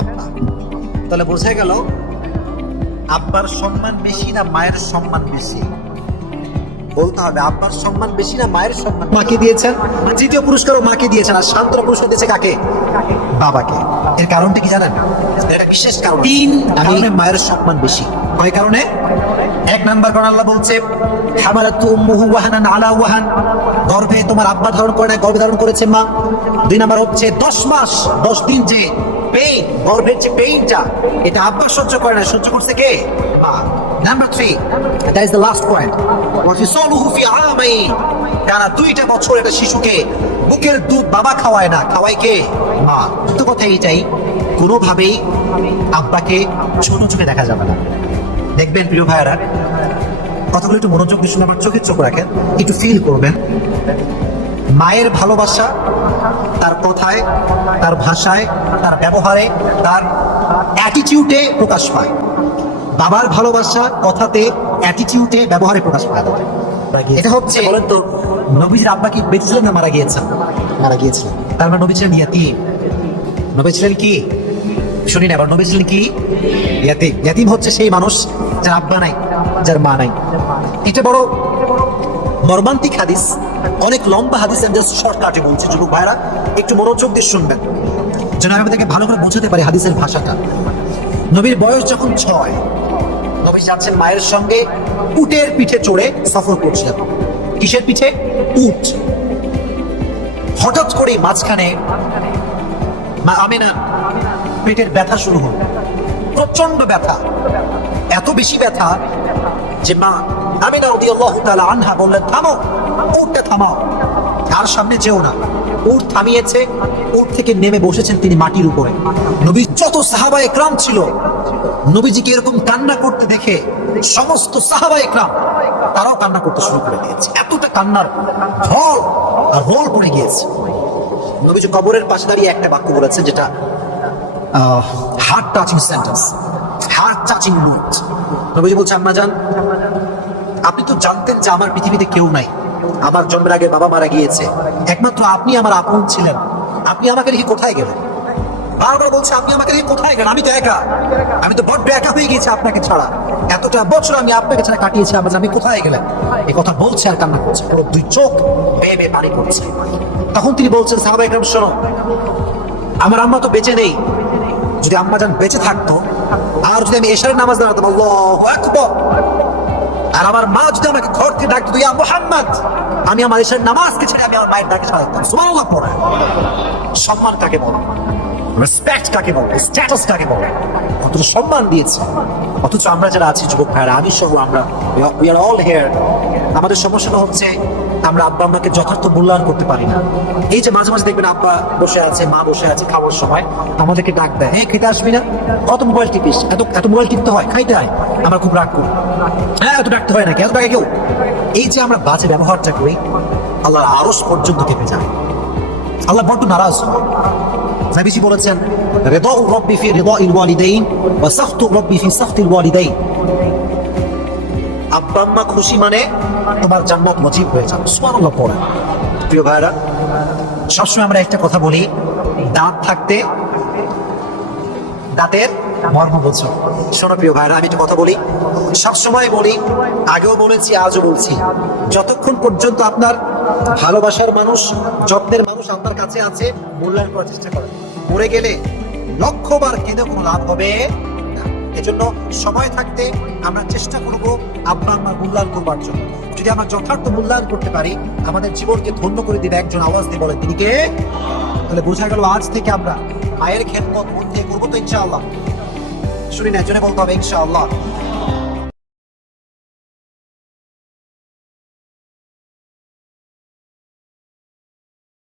আব্বা। তাহলে বোঝা গেল আব্বার সম্মান বেশি না মায়ের সম্মান বেশি? বলতে হবে আব্বার সম্মান বেশি না মায়ের সম্মান মাকে দিয়েছেন? তৃতীয় পুরস্কারও মাকে দিয়েছেন আর শান্তরা পুরস্কার দিয়েছে কাকে? বাবাকে। এর কারণটা কি জানেন? এটা বিশেষ কারণ। তিন কারণে মায়ের সম্মান বেশি। কয় কারণে? এক নাম্বার কারণ আল্লাহ বলছে হামালাত উম্মুহু ওয়াহানান আলা ওয়াহান। গর্ভে তোমার আব্বা ধারণ করে না গর্ভে ধারণ করেছে মা। দুই নাম্বার হচ্ছে দশ মাস দশ দিন যে পেইন গর্ভের যে পেইনটা এটা আব্বা সহ্য করে না, সহ্য করছে কে? মা number three that is the last point ওয়াফিসালুহু ফি আমাইন টানা দুইটা বছর একটা শিশুকে বুকের দুধ বাবা খাওয়ায় না, খাওয়ায় কে? মা তো কথা এইটাই, কোনোভাবেই আব্বাকে ছোট চোখে দেখা যাবে না। দেখবেন প্রিয় ভাইয়ারা, কথাগুলো একটু মনোযোগ দিয়ে শুনে আবার চোখের চোখ রাখেন, একটু ফিল করবেন। মায়ের ভালোবাসা তার কথায় তার ভাষায় তার ব্যবহারে তার অ্যাটিটিউডে প্রকাশ পায়। বাবার ভালোবাসা কথাতে অ্যাটিটিউডে ব্যবহারে প্রকাশ পায়। এটা হচ্ছে বলেন তো নবীজির আব্বা কি বেঁচে ছিলেন না মারা গিয়েছেন? মারা গিয়েছিলেন। তার মানে নবী ছিলেন ইয়াতিম নবী ছিলেন কি? শুনি না এবার নবী ছিলেন কি? ইয়াতিম ইয়াতিম হচ্ছে সেই মানুষ যার আব্বা নাই যার মা নাই। এটা বড় মর্মান্তিক হাদিস, অনেক লম্বা হাদিস আমি জাস্ট শর্টকাটে বলছি। যুবক ভাইরা একটু মনোযোগ দিয়ে শুনবেন। যেন আমি আপনাদেরকে ভালো করে বোঝাতে পারি হাদিসের ভাষাটা। নবীর বয়স যখন ছয়, নবী যাচ্ছেন মায়ের সঙ্গে উটের পিঠে চড়ে সফর করছিলেন। কিসের পিঠে? উট। হঠাৎ করে মাঝখানে মা আমিনা, পেটের ব্যথা শুরু হল। প্রচণ্ড ব্যথা। এত বেশি ব্যথা যে মা আমিনা রাদিয়াল্লাহু তাআলা আনহা বললেন, থামো, উটটা থামাও। আর সামনে যেও না। উট থামিয়েছে, উট থেকে নেমে বসেছেন তিনি মাটির উপরে। নবী যত সাহাবা একরাম ছিল, নবীজিকে এরকম কান্না করতে দেখে সমস্ত সাহাবা একরাম, তারাও কান্না করতে শুরু করে দিয়েছে। এতটা কান্নার ঢল আর রোল পড়ে গিয়েছে। নবীজি কবরের পাশে দাঁড়িয়ে একটা বাক্য বলেছেন, যেটা heart touching sentence heart touching mood নবীজি বলছে, আম্মা জান আপনি তো জানতেন যে আমার পৃথিবীতে কেউ নাই। আমার জন্মের আগে বাবা মারা গিয়েছে। একমাত্র আপনি আমার আপন ছিলেন। আপনি আমাকে রেখে কোথায় গেলেন? বারবার বলছে, আপনি আমাকে রেখে কোথায় গেলেন? আমি তো একা। আমি তো বড্ড একা হয়ে গেছি আপনাকে ছাড়া। এতটা বছর আমি আপনাকে ছাড়া কাটিয়েছি আমার আমি কোথায় গেলেন? এই কথা বলছে আর কান্না করছে। পুরো দুই চোখ বেয়ে বেয়ে পানি পড়ছে। তখন তিনি বলছেন সাহাবাই একরাম শোনো, আমার আম্মা তো বেঁচে নেই। যদি আম্মা যান বেঁচে থাকতো, আর যদি আমি এশারের নামাজ দাঁড়াতাম, আল্লাহু আকবার আর আমার মা যদি আমাকে ঘর থেকে ডাকতো, ইয়া মোহাম্মদ, আমি আমার এশারের নামাজকে ছেড়ে আমি আমার মায়ের ডাকে ছাড়তাম সুমানুল্লাহ পড়ে। সম্মান কাকে বলে? রেসপেক্ট কাকে বলে? স্ট্যাটাস কাকে বলে? কতটা সম্মান দিয়েছে। অথচ আমরা যারা আছি, যুবক ভাইরা আমি সহ আমরা উই আর অল হেয়ার আমাদের সমস্যাটা হচ্ছে আমরা আব্বা আম্মাকে যথার্থ মূল্যায়ন করতে পারি না। এই যে মাঝে মাঝে দেখবেন আব্বা বসে আছে, মা বসে আছে খাওয়ার সময়, আমাদেরকে ডাক দেয় হ্যাঁ খেতে আসবি না? কত মোবাইল টিপিস, এত এত মোবাইল টিপতে হয়, খাইতে হয়। আমরা খুব রাগ করি। হ্যাঁ এত ডাকতে হয় নাকি? এত ডাকে কেউ? এই যে আমরা বাজে ব্যবহারটা করি, আল্লাহর আরস পর্যন্ত কেঁপে যায়। আল্লাহ বড্ড নারাজ। হয় নবীজি বলেছেন, রিদাউ রব্বি ফি রিদাইল ওয়ালিদাইন ওয়া সাখতু রব্বি ফি সাখতিল ওয়ালিদাইন। আব্বা আম্মা খুশি মানে তোমার জান্নাত নজিব হয়ে যাবে। সুবহানাল্লাহ পড়ে। প্রিয় ভাইরা সবসময় আমরা একটা কথা বলি, দাঁত থাকতে দাঁতের মর্ম বোঝো শোনো প্রিয় ভাইরা আমি একটা কথা বলি, সবসময় বলি, আগেও বলেছি, আজও বলছি, যতক্ষণ পর্যন্ত আপনার ভালোবাসার মানুষ, যত্নের মানুষ আপনার কাছে আছে, মূল্যায়ন করার চেষ্টা করেন মরে গেলে লক্ষবার কেঁদে কোনো লাভ হবে। এজন্য সময় থাকতে আমরা চেষ্টা করব আপনার আমার মূল্যায়ন করবার জন্য। যদি আমরা যথার্থ মূল্যায়ন করতে পারি, আমাদের জীবনকে ধন্য করে দিবে একজন আওয়াজ দিয়ে বলে তিনি কে তাহলে বোঝা গেল আজ থেকে আমরা মায়ের খেদমত মধ্যে করব তো ইনশাআল্লাহ। শুনি না একজনে বলতে হবে ইনশাআল্লাহ।